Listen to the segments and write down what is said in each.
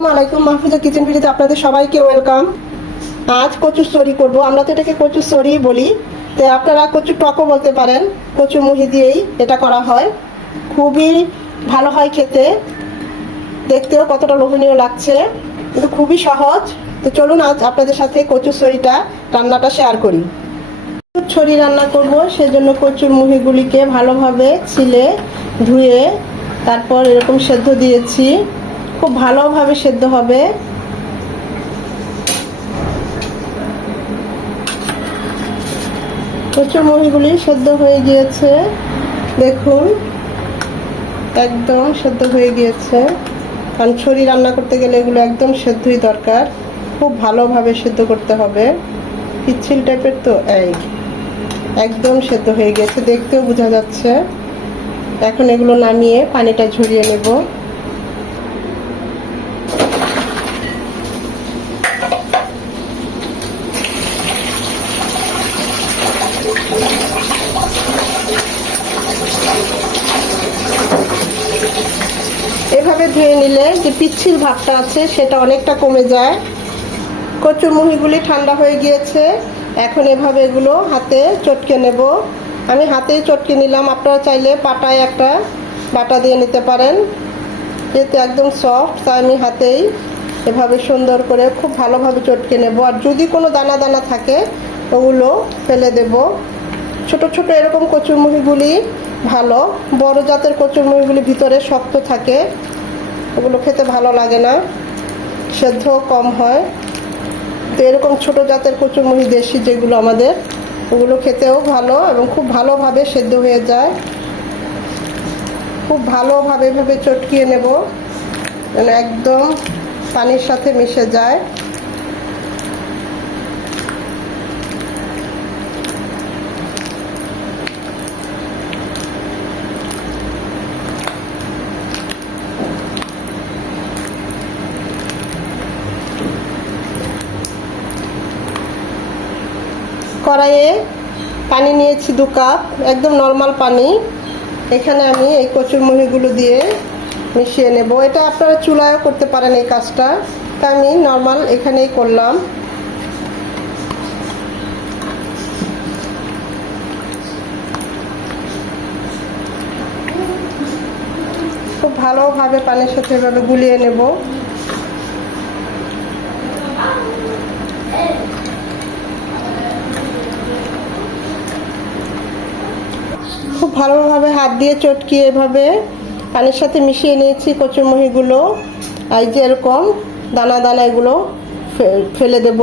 আসসালামাইকুম মাহফুজা কিচেন ভিডিওতে আপনাদের সবাইকে ওয়েলকাম। আজ কচুর সরি করব। আমরা তো এটাকে কচুর সরি বলি। তো আপনারা কচুর টকও বলতে পারেন। কচুর মুহি দিয়েই এটা করা হয়। খুবই ভালো হয় খেতে। দেখতেও কতটা লোভনীয় লাগছে। কিন্তু খুবই সহজ। তো চলুন আজ আপনাদের সাথে কচুর সরিটা রান্নাটা শেয়ার করি। ছড়ি রান্না করব। সেজন্য কচুর মুহিগুলিকে ভালোভাবে ছিলে ধুয়ে তারপর এরকম সেদ্ধ দিয়েছি। খুব ভালোভাবে সেদ্ধ হবে। কচুর মুহিগুলি সেদ্ধ হয়ে গিয়েছে। দেখুন, একদম সেদ্ধ হয়ে গিয়েছে। কারণ ছড়ি রান্না করতে গেলে এগুলো একদম সেদ্ধই দরকার। খুব ভালোভাবে সেদ্ধ করতে হবে। পিচ্ছিল টাইপের তো, এই একদম সেদ্ধ হয়ে গেছে দেখতেও বোঝা যাচ্ছে। এখন এগুলো নামিয়ে পানিটা ঝরিয়ে নেব এভাবে ধুয়ে নিলে যে পিচ্ছিল ভাবটা আছে, সেটা অনেকটা কমে যায়। কচুর মুহিগুলি ঠান্ডা হয়ে গিয়েছে। এখন এভাবে এগুলো হাতে চটকে নেব। আমি হাতেই চটকে নিলাম। আপনারা চাইলে পাটায় একটা বাটা দিয়ে নিতে পারেন। যেহেতু একদম সফট তাই আমি হাতেই এভাবে সুন্দর করে খুব ভালোভাবে চটকে নেব। আর যদি কোনো দানা দানা থাকে, ওগুলো ফেলে দেব। ছোট ছোট এরকম কচুরমুখিগুলি ভালো। বড় জাতের কচুরমুখিগুলি ভিতরে শক্ত থাকে। ওগুলো খেতে ভালো লাগে না। সেদ্ধ কম হয়। তো এরকম ছোটো জাতের কচুরমুড়ি দেশি যেগুলো আমাদের, ওগুলো খেতেও ভালো এবং খুব ভালোভাবে সেদ্ধ হয়ে যায়। খুব ভালোভাবে ভাবে চটকিয়ে নেব। একদম পানির সাথে মিশে যায়। কড়াইয়ে পানি নিয়েছি দু কাপ, একদম নর্মাল পানি। এখানে আমি এই কচুর মুহিগুলো দিয়ে মিশিয়ে নেব। এটা আপনারা চুলায়ও করতে পারেন এই কাজটা। তা আমি নর্মাল এখানেই করলাম। খুব ভালোভাবে পানির সাথে এভাবে গুলিয়ে নেব। ভালোভাবে হাত দিয়ে চটকিয়ে এভাবে পানির সাথে মিশিয়ে নিয়েছি কচুমহিগুলো আর যে এরকম দানা দানা এগুলো ফেলে দেব।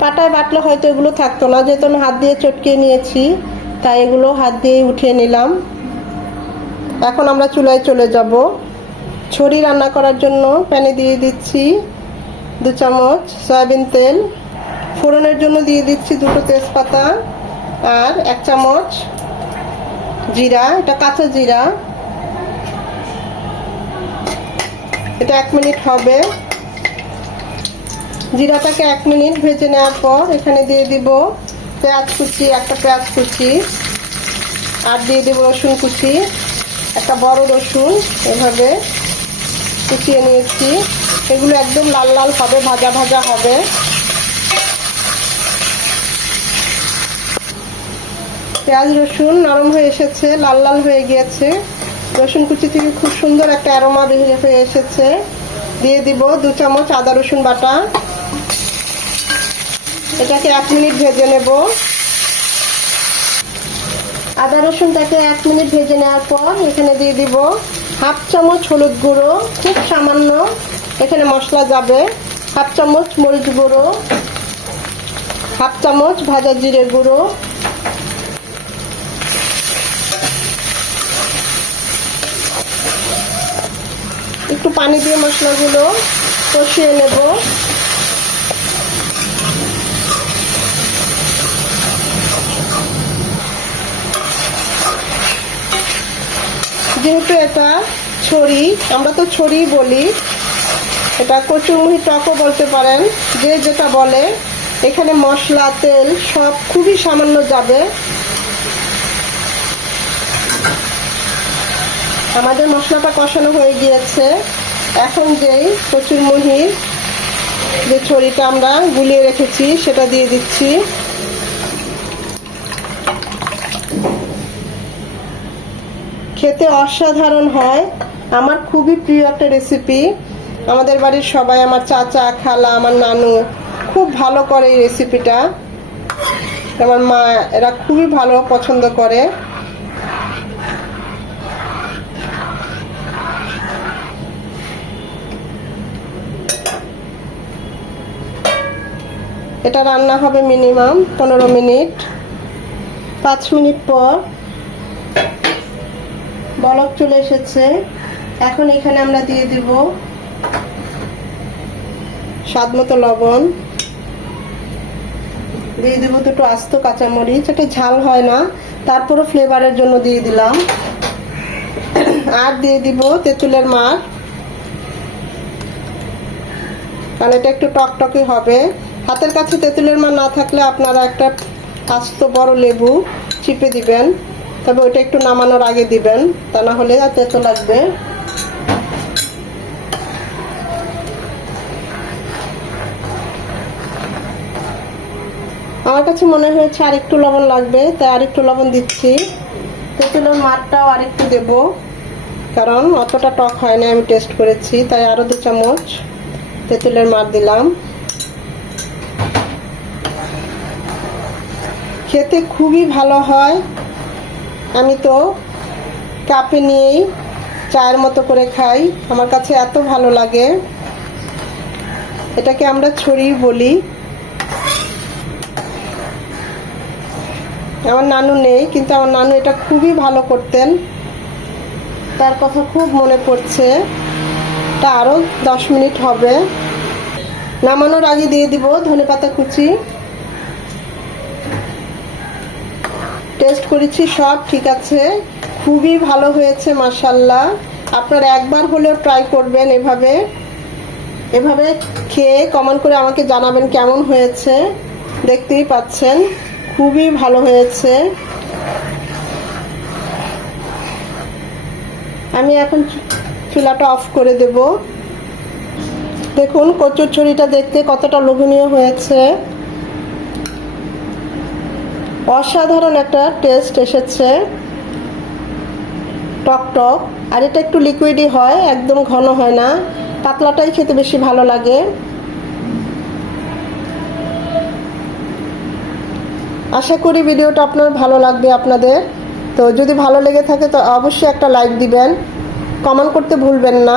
পাটায় বাটলে হয়তো এগুলো থাকতো না। যেহেতু আমি হাত দিয়ে চটকিয়ে নিয়েছি, তাই এগুলো হাত দিয়েই উঠিয়ে নিলাম। এখন আমরা চুলায় চলে যাব। ছড়ি রান্না করার জন্য প্যানে দিয়ে দিচ্ছি দু চামচ সয়াবিন তেল। ফোড়নের জন্য দিয়ে দিচ্ছি দুটো তেজপাতা আর এক চামচ জিরা, এটা কাঁচা জিরা। এটা এক মিনিট হবে। জিরাটাকে এক মিনিট ভেজে নেওয়ার পর এখানে দিয়ে দিব পেঁয়াজ কুচি, একটা পেঁয়াজ কুচি, আর দিয়ে দেবো রসুন কুচি, একটা বড় রসুন, এভাবে কুচিয়ে নিয়েছি। এগুলো একদম লাল লাল হবে, ভাজা ভাজা হবে। পেঁয়াজ, রসুন নরম হয়ে এসেছে, লাল লাল হয়ে গিয়েছে। রসুন কুচি থেকে খুব সুন্দর একটা অ্যারোমা বেরিয়ে হয়ে এসেছে। দিয়ে দিব দু চামচ আদা, রসুন বাটা। এটাকে এক মিনিট ভেজে নেব। আদা, রসুনটাকে এক মিনিট ভেজে নেওয়ার পর এখানে দিয়ে দিব হাফ চামচ হলুদ গুঁড়ো, খুব সামান্য। এখানে মশলা যাবে। হাফ চামচ মরিচ গুঁড়ো, হাফ চামচ ভাজা জিরে গুঁড়ো একটু পানি দিয়ে মশলাগুলো কষিয়ে নেব। যেহেতু এটা ছড়ি, আমরা তো ছড়ি বলি, এটা কচুরমুহি টকও বলতে পারেন, যে যেটা বলে, এখানে মশলা, তেল সব খুবই সামান্য যাবে। আমাদের মশলাটা কষানো হয়ে গিয়েছে। এখন যেই কচুর মুহির যে ছড়িটা আমরা গুলিয়ে রেখেছি, সেটা দিয়ে দিচ্ছি। খেতে অসাধারণ হয়। আমার খুবই প্রিয় একটা রেসিপি আমাদের বাড়ির সবাই, আমার চাচা, খালা, আমার নানু খুব ভালো করে এই রেসিপিটা আমার মা, এরা খুবই ভালো পছন্দ করে। এটা রান্না হবে মিনিমাম পনেরো মিনিট। পাঁচ মিনিট পর বলক চলে এসেছে। এখন এখানে আমরা দিয়ে দিব স্বাদ মতো লবণ। দিয়ে দিব দুটো আস্ত কাঁচামরিচ। এটা ঝাল হয় না, তারপরও ফ্লেভারের জন্য দিয়ে দিলাম। আর দিয়ে দিব তেঁতুলের মার। কারণ এটা একটু টকটকে হবে। হাতের কাছে তেঁতুলের মার না থাকলে আপনারা একটা আস্ত বড় লেবু চিপে দিবেন। তবে ওইটা একটু নামানোর আগে দিবেন, তা না হলে আর তেতো লাগবে। আমার কাছে মনে হয়েছে আরেকটু লবণ লাগবে, তাই আরেকটু লবণ দিচ্ছি। তেঁতুলের মারটাও আরেকটু দেব, কারণ অতটা টক হয় না, আমি টেস্ট করেছি, তাই আরও দু চামচ তেঁতুলের মার দিলাম। খেতে খুবই ভালো হয়। আমি তো কাপে নিয়েই চায়ের মতো করে খাই। আমার কাছে এত ভালো লাগে। এটাকে আমরা ছড়ি বলি। আমার নানু নেই, কিন্তু আমার নানু এটা খুবই ভালো করতেন। তার কথা খুব মনে পড়ছে। এটা আরও দশ মিনিট হবে। নামানোর আগে দিয়ে দিব ধনে পাতা কুচি। টেস্ট করেছি, সব ঠিক আছে। খুবই ভালো হয়েছে মাসাল্লাহ আপনারা একবার হলেও ট্রাই করবেন এভাবে। এভাবে খেয়ে কমেন্ট করে আমাকে জানাবেন কেমন হয়েছে। দেখতেই পাচ্ছেন, খুবই ভালো হয়েছে। আমি এখন চুলাটা অফ করে দেব। দেখুন কচুর ছড়িটা দেখতে কতটা লোভনীয় হয়েছে। অসাধারণ একটা টেস্ট এসেছে। টক টক। আর এটা একটু লিকুইডই হয়, একদম ঘন হয় না। পাতলাটাই খেতে বেশি ভালো লাগে। আশা করি ভিডিওটা আপনার ভালো লাগবে আপনাদের। তো যদি ভালো লেগে থাকে, তো অবশ্যই একটা লাইক দিবেন। কমেন্ট করতে ভুলবেন না।